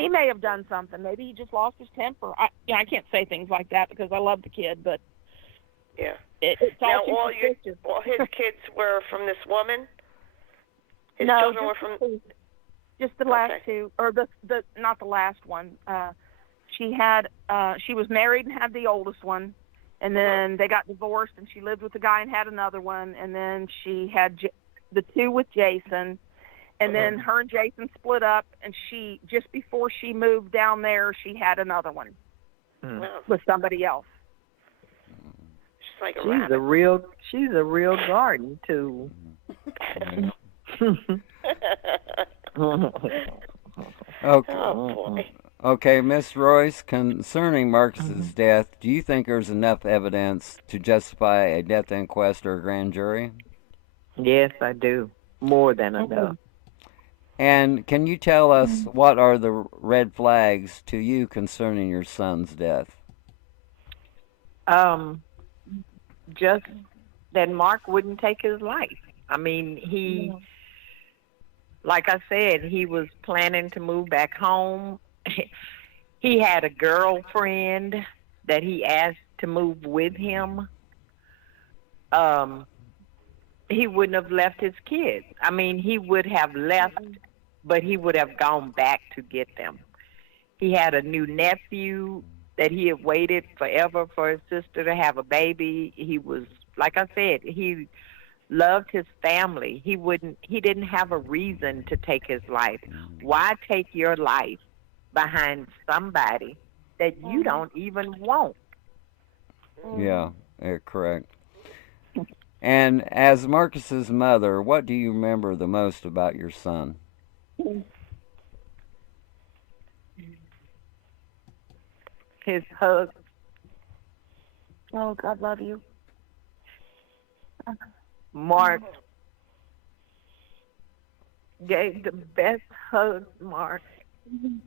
he may have done something. Maybe he just lost his temper. I can't say things like that because I love the kid, but yeah. It's Now, all his kids were from this woman? His no, children were from... Just the last two, or the not the last one. She was married and had the oldest one, and then they got divorced, and she lived with the guy and had another one, and then she had the two with Jason, and then her and Jason split up, and she, just before she moved down there, she had another one with somebody else. She's like a rabbit. She's a real garden tool. Okay. Oh, boy. Okay, Miss Royce, concerning Marcus's death, do you think there's enough evidence to justify a death inquest or a grand jury? Yes, I do. More than enough. And can you tell us what are the red flags to you concerning your son's death? Just that Mark wouldn't take his life. I mean, like I said, he was planning to move back home. He had a girlfriend that he asked to move with him. He wouldn't have left his kids. I mean, he would have left, but he would have gone back to get them. He had a new nephew that he had waited forever for his sister to have a baby. He was, like I said, he loved his family. He didn't have a reason to take his life. Why take your life behind somebody that you don't even want? Yeah, correct. And as Marcus's mother, what do you remember the most about your son? His hug. Oh, God love you. Mark gave the best hug, Mark.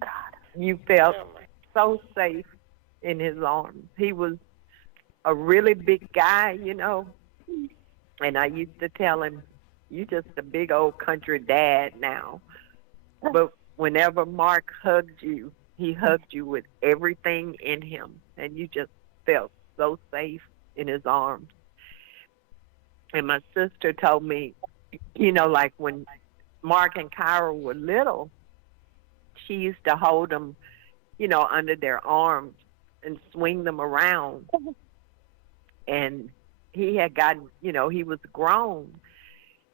God, you felt so safe in his arms. He was a really big guy, you know, and I used to tell him, "You just a big old country dad now." But whenever Mark hugged you, he hugged you with everything in him, and you just felt so safe in his arms. And my sister told me, you know, like when Mark and Kyra were little, she used to hold them, you know, under their arms and swing them around. And he had gotten, you know, he was grown.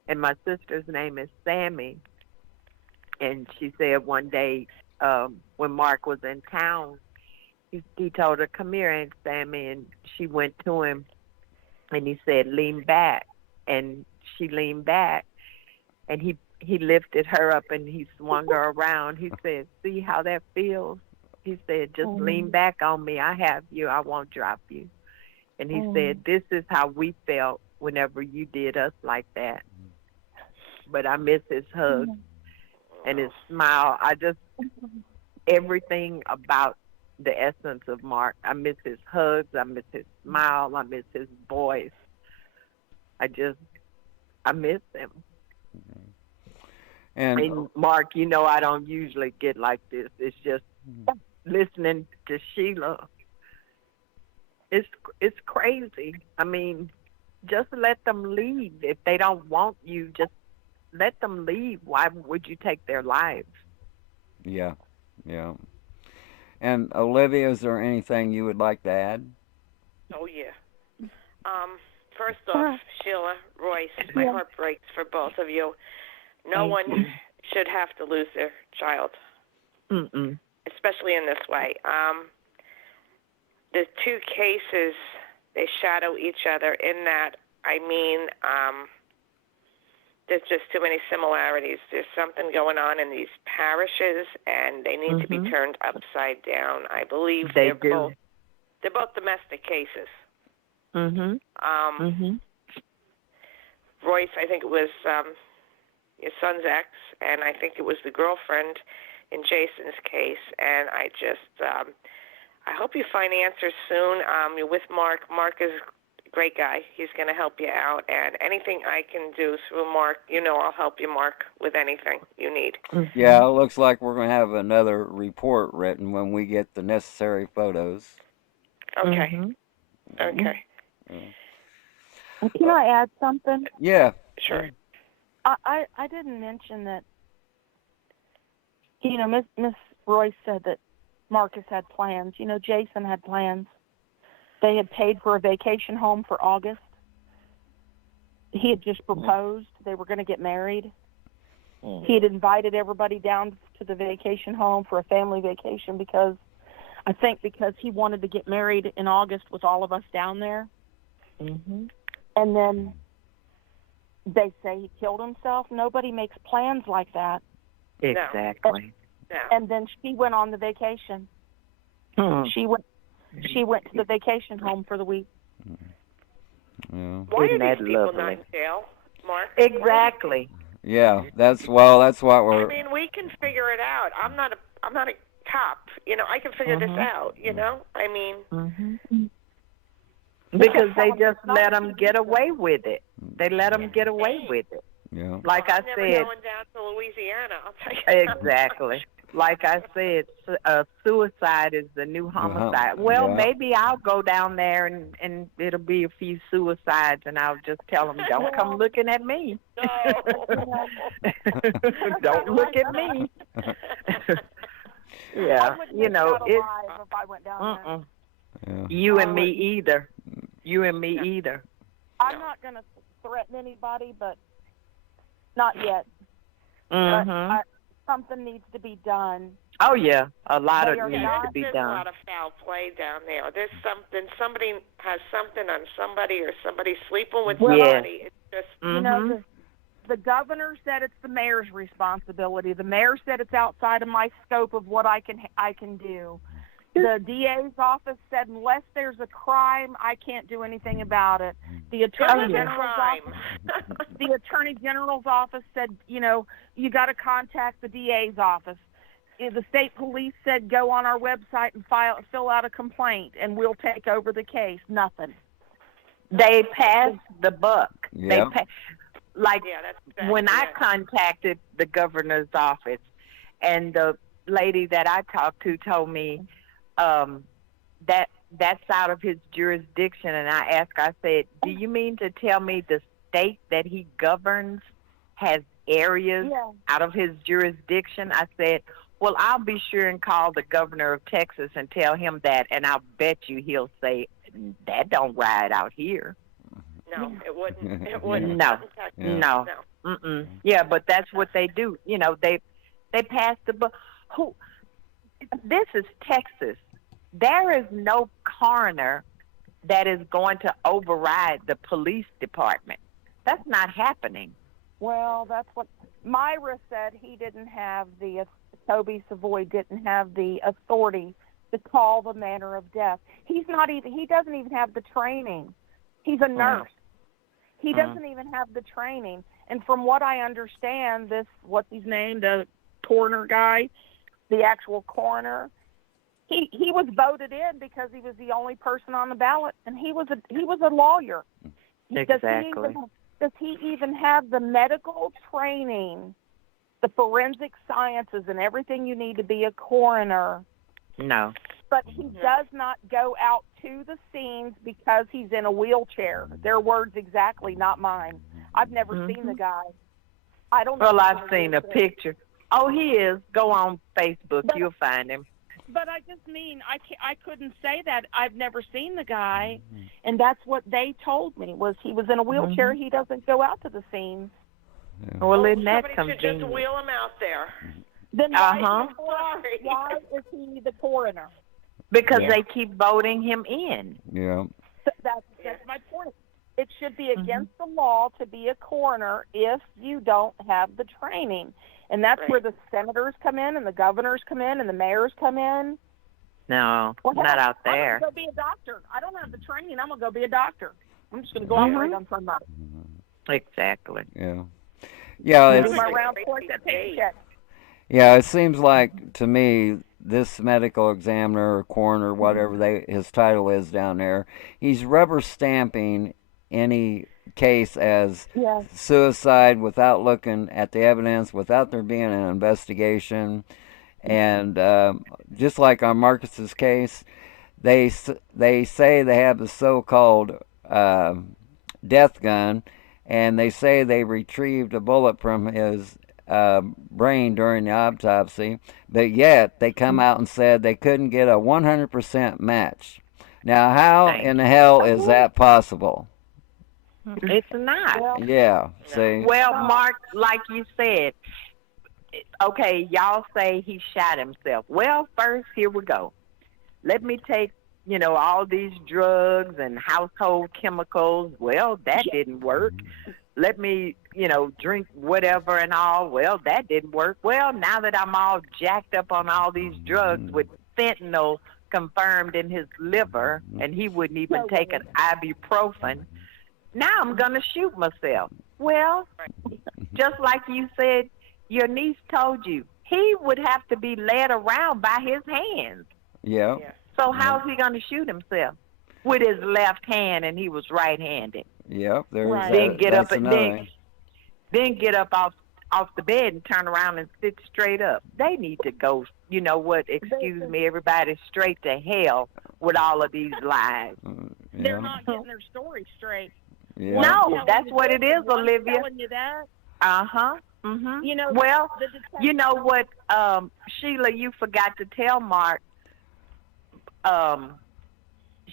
And my sister's name is Sammy. And she said one day when Mark was in town, he told her, "Come here, Aunt Sammy." And she went to him and he said, "Lean back." And she leaned back and he lifted her up and he swung her around. He said, "See how that feels?" He said, "Just lean back on me. I have you. I won't drop you." And he said, "This is how we felt whenever you did us like that." But I miss his hug and his smile. Everything about the essence of Mark. I miss his hugs. I miss his smile. I miss his voice. I miss him. And Mark, you know, I don't usually get like this. It's just listening to Sheila. It's crazy. I mean, just let them leave. If they don't want you, just let them leave. Why would you take their lives? Yeah. And Olivia, is there anything you would like to add? Oh, yeah. First off, Sheila, Royce, my heart breaks for both of you. No one should have to lose their child, especially in this way. The two cases, they shadow each other in that, I mean, there's just too many similarities. There's something going on in these parishes, and they need to be turned upside down. I believe they're both domestic cases. Royce, I think it was your son's ex, and I think it was the girlfriend in Jason's case. And I hope you find answers soon. You're with Mark. Mark is great guy. He's going to help you out. And anything I can do through Mark, I'll help you, Mark, with anything you need. Yeah, it looks like we're going to have another report written when we get the necessary photos. Okay. Okay. Can I add something? Yeah. Sure. I didn't mention that, Miss Royce said that Marcus had plans. Jason had plans. They had paid for a vacation home for August. He had just proposed. They were going to get married. He had invited everybody down to the vacation home for a family vacation because he wanted to get married in August with all of us down there. And then they say he killed himself. Nobody makes plans like that. Exactly. No. And then she went on the vacation. She went to the vacation home for the week. Yeah. Why Isn't are that these people lovely? not in jail, Mark? Exactly. Yeah, that's what we're... I mean, we can figure it out. I'm not a cop. I can figure this out, I mean... Because they just let them get away with it. They let them get away with it. Yeah. Like I'm I never said... going down to Louisiana, I'll tell you that. Exactly. Like I said, suicide is the new homicide. Well, maybe I'll go down there and it'll be a few suicides, and I'll just tell them, don't come looking at me. No. Don't look at me. Yeah, I wouldn't make it out alive if I went down there. Yeah. You and me either. You and me either. I'm not going to threaten anybody, but not yet. But something needs to be done. Oh, yeah. A lot needs to be There's done. a lot of foul play down there. There's somebody has something on somebody, or somebody sleeping with somebody. It's just... The governor said it's the mayor's responsibility. The mayor said it's outside of my scope of what I can do. The DA's office said unless there's a crime, I can't do anything about it. The Attorney General's office said, you got to contact the DA's office. The state police said go on our website and fill out a complaint, and we'll take over the case. Nothing. They passed the buck. Yeah. When I contacted the governor's office, and the lady that I talked to told me that that's out of his jurisdiction, and I asked, I said, do you mean to tell me the state that he governs has areas out of his jurisdiction? I said, well, I'll be sure and call the governor of Texas and tell him that, and I'll bet you he'll say, that don't ride out here. No, it wouldn't. It wouldn't. No. Yeah, but that's what they do. They pass the book. This is Texas. There is no coroner that is going to override the police department. That's not happening. Well, that's what Myra said. Toby Savoy didn't have the authority to call the manner of death. He doesn't even have the training. He's a nurse. He doesn't even have the training. And from what I understand, what's his name, the coroner guy, the actual coroner, he was voted in because he was the only person on the ballot, and he was a lawyer. Exactly. Does he even have the medical training, the forensic sciences, and everything you need to be a coroner? No. But he does not go out to the scenes because he's in a wheelchair. Their words exactly, not mine. I've never seen the guy. I don't know. Well, I've seen a picture. Oh, he is. Go on Facebook. You'll find him. But I just mean, I couldn't say that. I've never seen the guy, and that's what they told me, was he was in a wheelchair. He doesn't go out to the scenes. Yeah. Well, isn't that somebody convenient? should just wheel him out there. Then why is he the coroner? Because they keep voting him in. Yeah. That's my point. It should be against the law to be a coroner if you don't have the training. And that's where the senators come in, and the governors come in, and the mayors come in. No, not out there. I'm going to go be a doctor. I don't have the training. I'm going to go be a doctor. I'm just going to go out right on somebody. Exactly. Yeah. Yeah, Do my round paycheck. Yeah, it seems like to me this medical examiner or coroner, whatever his title is down there, he's rubber stamping any case as Yes. suicide without looking at the evidence, without there being an investigation, and just like on Marcus's case, they say they have the so-called death gun, and they say they retrieved a bullet from his brain during the autopsy, but yet they come out and said they couldn't get a 100% match. Now, how in the hell is that possible? It's not. Yeah, see? Well, Mark, like you said, okay, y'all say he shot himself. Well, first, here we go. Let me take, all these drugs and household chemicals. Well, that didn't work. Let me, drink whatever and all. Well, that didn't work. Well, now that I'm all jacked up on all these drugs with fentanyl confirmed in his liver, and he wouldn't even take an ibuprofen, now I'm going to shoot myself. Well, just like you said, your niece told you, he would have to be led around by his hands. Yeah. So how's he going to shoot himself? With his left hand, and he was right-handed. Yep, there's Then get that's up and another. then get up off the bed and turn around and sit straight up. They need to go, you know what, excuse me, everybody, straight to hell with all of these lies. They're not getting their story straight. Yeah. No, that's what it is, Olivia. I'm telling you that. Uh-huh. Mm-hmm. Well, you know what, Sheila, you forgot to tell Mark.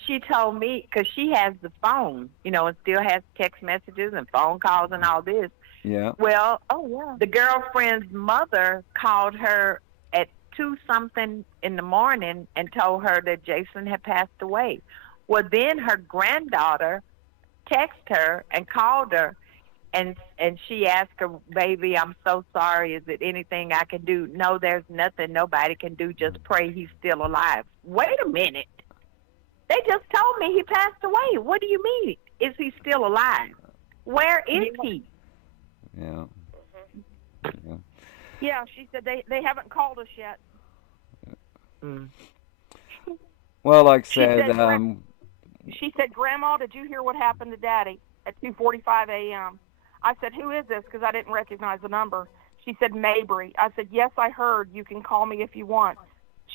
She told me, because she has the phone, and still has text messages and phone calls and all this. Yeah. Well, the girlfriend's mother called her at 2-something in the morning and told her that Jason had passed away. Well, then her granddaughter texted her and called her, and she asked her, baby, I'm so sorry. Is there anything I can do? No, there's nothing nobody can do. Just pray he's still alive. Wait a minute. They just told me he passed away. What do you mean? Is he still alive? Where is he? Yeah. Yeah, she said they haven't called us yet. Well, like I She said, said, She said, Grandma, did you hear what happened to Daddy at 2:45 a.m.? I said, who is this? Because I didn't recognize the number. She said, Mabry. I said, yes, I heard. You can call me if you want.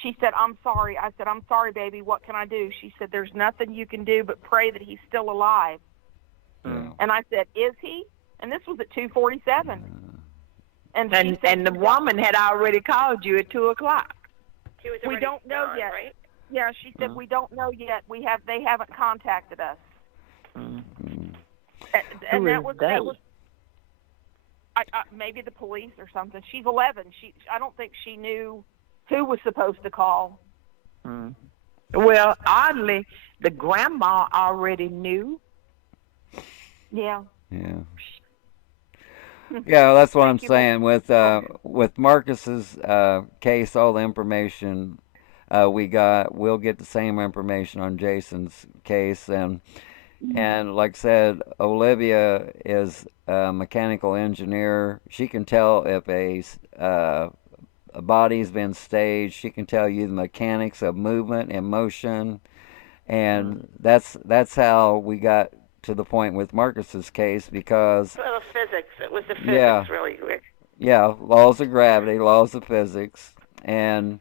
She said, I'm sorry. I said, I'm sorry, baby. What can I do? She said, there's nothing you can do but pray that he's still alive. Yeah. And I said, is he? And this was at 2:47. And the woman had already called you at 2:00. We don't know gone, yet. Right? Yeah, she said, we don't know yet. They haven't contacted us. And that was maybe the police or something. She's 11. I don't think she knew who was supposed to call. Well, oddly, the grandma already knew. Yeah. Yeah. Yeah, that's what I'm saying. With Marcus's case, all the information we got, we'll get the same information on Jason's case, and like I said, Olivia is a mechanical engineer. She can tell if a body's been staged. She can tell you the mechanics of movement and motion, and that's how we got to the point with Marcus's case, because Well, the physics. It was the physics, really quick. yeah, laws of gravity, laws of physics, and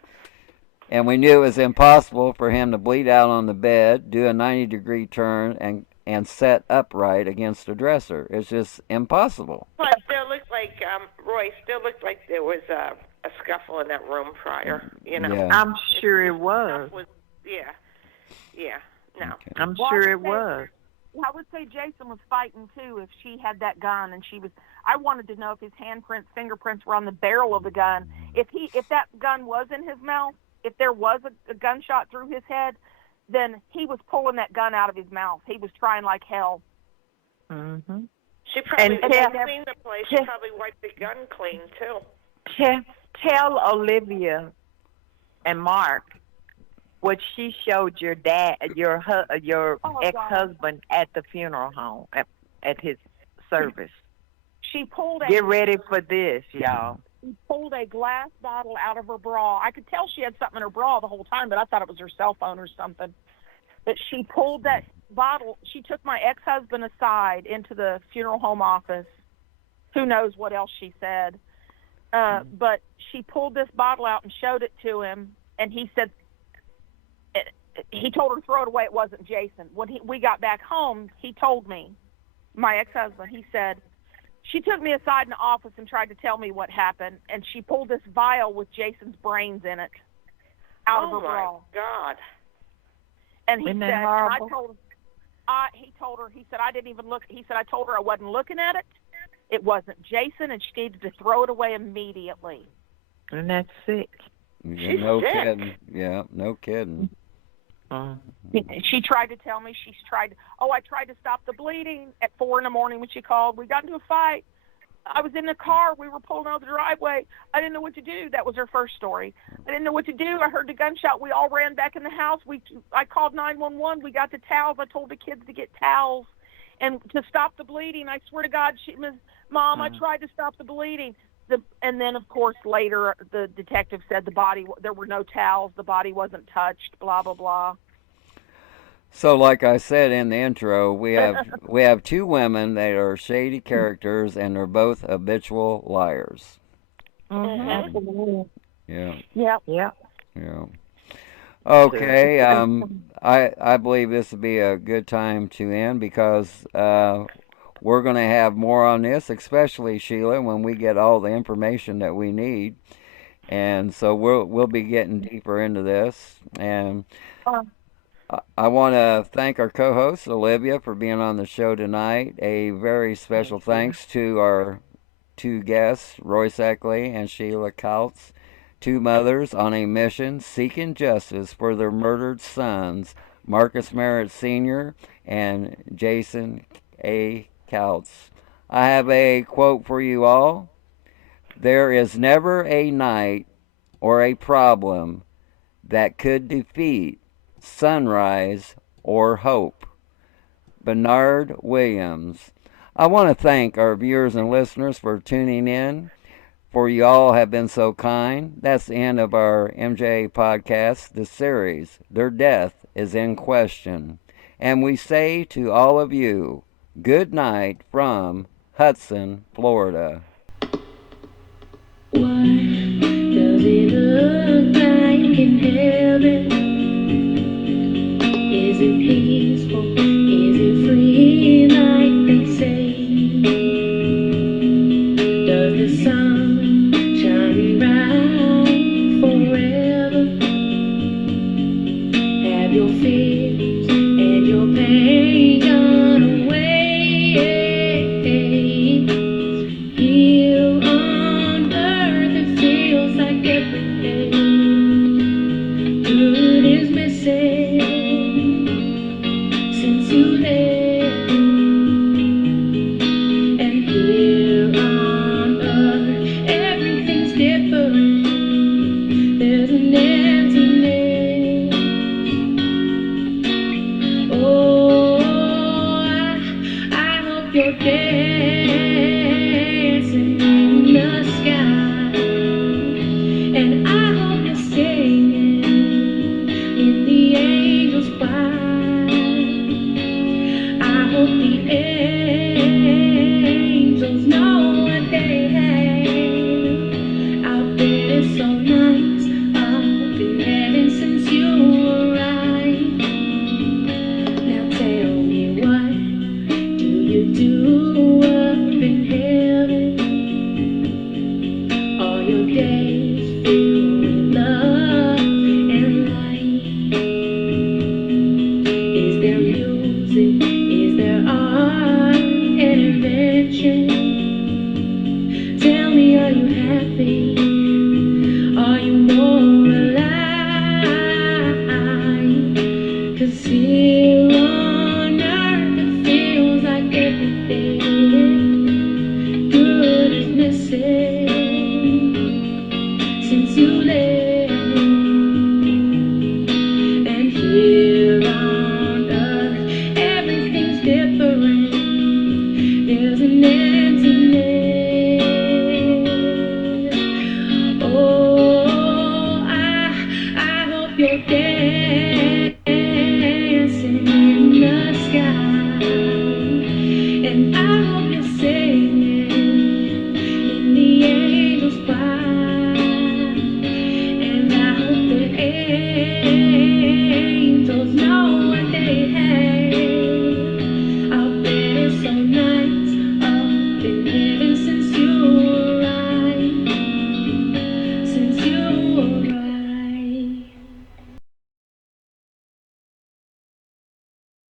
we knew it was impossible for him to bleed out on the bed, do a 90-degree turn, and set upright against a dresser. It's just impossible. Well, it still looked like Roy. Still looked like there was a scuffle in that room prior. Yeah. I'm sure it was. Yeah. No. Okay. I'm sure it was. I would say Jason was fighting too. If she had that gun and I wanted to know if his handprints, fingerprints were on the barrel of the gun. If that gun was in his mouth, if there was a gunshot through his head, then he was pulling that gun out of his mouth. He was trying like hell. Mm-hmm. She probably And cleaned the place. She probably wiped the gun clean too. Tell Olivia and Mark what she showed your dad, your ex-husband at the funeral home, at his service. She pulled out. Get ready for this, y'all. She pulled a glass bottle out of her bra. I could tell she had something in her bra the whole time, but I thought it was her cell phone or something. But she pulled that bottle. She took my ex-husband aside into the funeral home office. Who knows what else she said. But she pulled this bottle out and showed it to him, and he said, he told her to throw it away. It wasn't Jason. When we got back home, he told me, my ex-husband, he said, she took me aside in the office and tried to tell me what happened, and she pulled this vial with Jason's brains in it out of her bra. Oh, my God. And he Isn't said, that horrible? he told her, he said, I didn't even look. He said, I told her I wasn't looking at it. It wasn't Jason, and she needed to throw it away immediately. And that's sick. Yeah, She's no sick. kidding. Yeah, no kidding. She tried to tell me, I tried to stop the bleeding at 4 a.m. when she called. We got into a fight. I was in the car. We were pulling out the driveway. I didn't know what to do. That was her first story. I didn't know what to do. I heard the gunshot. We all ran back in the house. I called 911. We got the towels. I told the kids to get towels and to stop the bleeding. I swear to God, Mom, I tried to stop the bleeding. And then, of course, later the detective said there were no towels. The body wasn't touched, blah, blah, blah. So, like I said in the intro, we have two women that are shady characters, and they're both habitual liars. Absolutely. Yeah. Yep. Yeah. Yeah. Okay. I believe this would be a good time to end because we're going to have more on this, especially Sheila, when we get all the information that we need, and so we'll be getting deeper into this. And I want to thank our co-host Olivia for being on the show tonight. A very special thanks to our two guests, Royce Eckley and Sheila Kautz, two mothers on a mission seeking justice for their murdered sons, Marcus Merritt Sr. and Jason A. Kautz. I have a quote for you all. There is never a night or a problem that could defeat sunrise or hope. Bernard Williams. I want to thank our viewers and listeners for tuning in, for you all have been so kind. That's the end of our MJ podcast, the series, Their Death is in Question. And we say to all of you, good night from Hudson, Florida. What does it look like in heaven? Is it peaceful? Is it free like they say? Does the sun shine bright forever? Have your fears and your pain gone away? Here on earth it feels like every day good is missing since you left. And here on earth everything's different. There's an emptiness. Oh, I hope you're dancing in the sky, and I hope you're singing in the angels' choir. I hope the air